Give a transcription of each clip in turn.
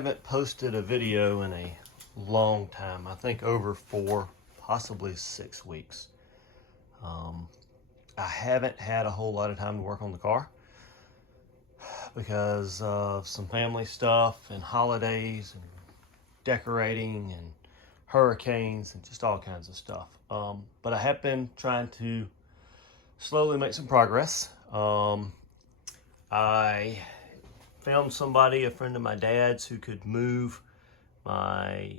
haven't posted a video in a long time. I think over 4, possibly 6 weeks. I haven't had a whole lot of time to work on the car because of some family stuff and holidays and decorating and hurricanes and just all kinds of stuff. But I have been trying to slowly make some progress. I found somebody, a friend of my dad's, who could move my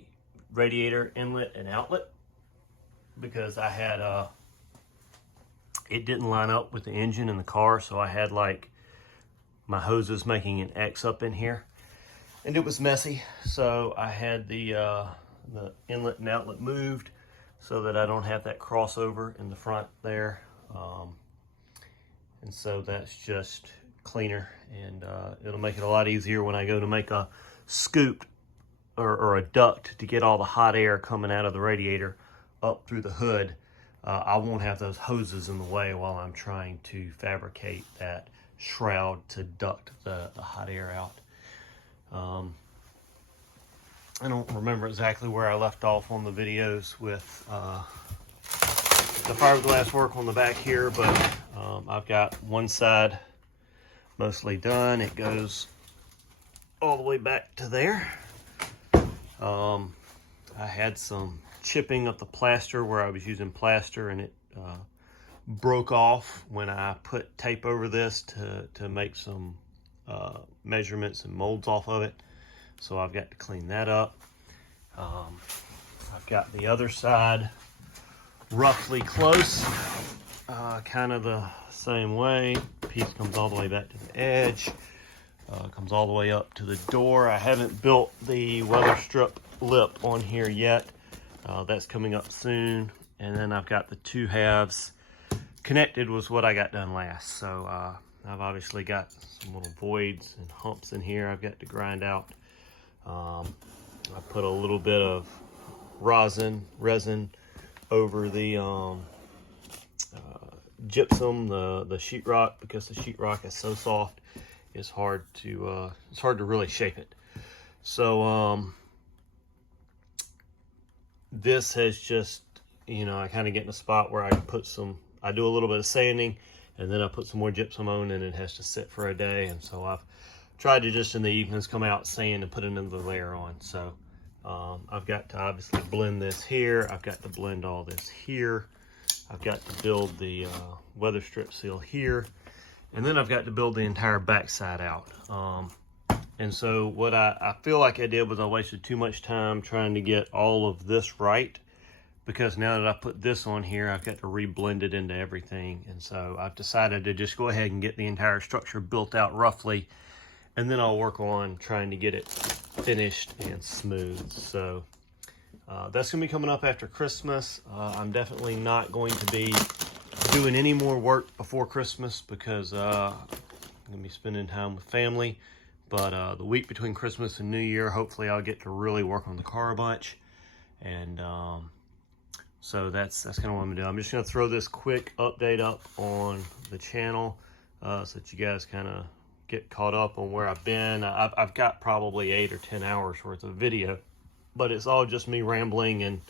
radiator inlet and outlet because I had it didn't line up with the engine in the car, so I had like my hoses making an X up in here, and it was messy. So I had the inlet and outlet moved so that I don't have that crossover in the front there, and so that's just cleaner, and it'll make it a lot easier when I go to make a scoop or a duct to get all the hot air coming out of the radiator up through the hood. I won't have those hoses in the way while I'm trying to fabricate that shroud to duct the hot air out. I don't remember exactly where I left off on the videos with the fiberglass work on the back here, but I've got one side mostly done. It goes all the way back to there. I had some chipping of the plaster where I was using plaster, and it broke off when I put tape over this to make some measurements and molds off of it. So I've got to clean that up. I've got the other side roughly close, kind of the same way. Piece comes all the way back to the edge, comes all the way up to the door. I haven't built the weather strip lip on here yet. That's coming up soon. And then I've got the 2 halves connected was what I got done last. So I've obviously got some little voids and humps in here I've got to grind out. I put a little bit of resin over the gypsum, the sheetrock, because the sheetrock is so soft. It's hard to really shape it. So this has just, I kind of get in a spot where I do a little bit of sanding, and then I put some more gypsum on, and it has to sit for a day. And so I've tried to just in the evenings come out, sand, and put another layer on. So I've got to obviously blend this here. I've got to blend all this here. I've got to build the weather strip seal here. And then I've got to build the entire backside out. And so what I feel like I did was I wasted too much time trying to get all of this right, because now that I put this on here, I've got to re-blend it into everything. And so I've decided to just go ahead and get the entire structure built out roughly, and then I'll work on trying to get it finished and smooth. So that's gonna be coming up after Christmas. I'm definitely not going to be doing any more work before Christmas because I'm gonna be spending time with family. But the week between Christmas and New Year, hopefully I'll get to really work on the car a bunch. And so that's kind of what I'm gonna do. I'm just gonna throw this quick update up on the channel so that you guys kind of get caught up on where I've been. I've got probably 8 or 10 hours worth of video, but it's all just me rambling and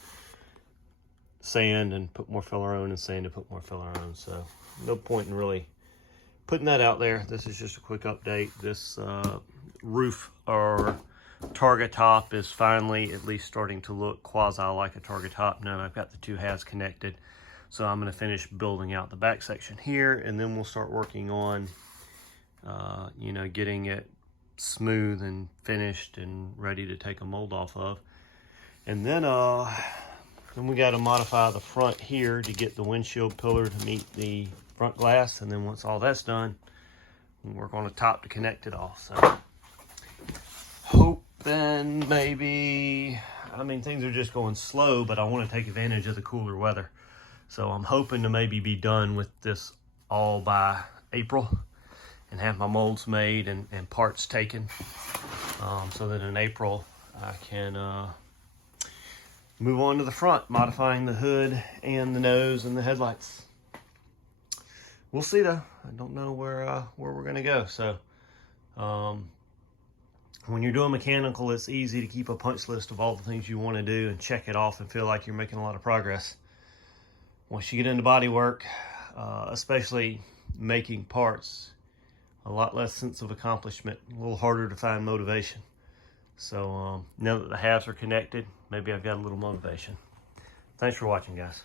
sand and put more filler on and sand and put more filler on. So no point in really putting that out there. This is just a quick update. This roof or Targa top is finally at least starting to look quasi like a Targa top now that I've got the 2 halves connected. So I'm going to finish building out the back section here, and then we'll start working on getting it smooth and finished and ready to take a mold off of. And then we got to modify the front here to get the windshield pillar to meet the front glass. And then once all that's done, we'll work on the top to connect it all. So hoping maybe, things are just going slow, but I want to take advantage of the cooler weather. So I'm hoping to maybe be done with this all by April and have my molds made and parts taken, so that in April I can move on to the front, modifying the hood and the nose and the headlights. We'll see though. I don't know where we're gonna go. So When you're doing mechanical, it's easy to keep a punch list of all the things you want to do and check it off and feel like you're making a lot of progress. Once you get into body work, especially making parts, a lot less sense of accomplishment, a little harder to find motivation. So now that the halves are connected, maybe I've got a little motivation. Thanks for watching, guys.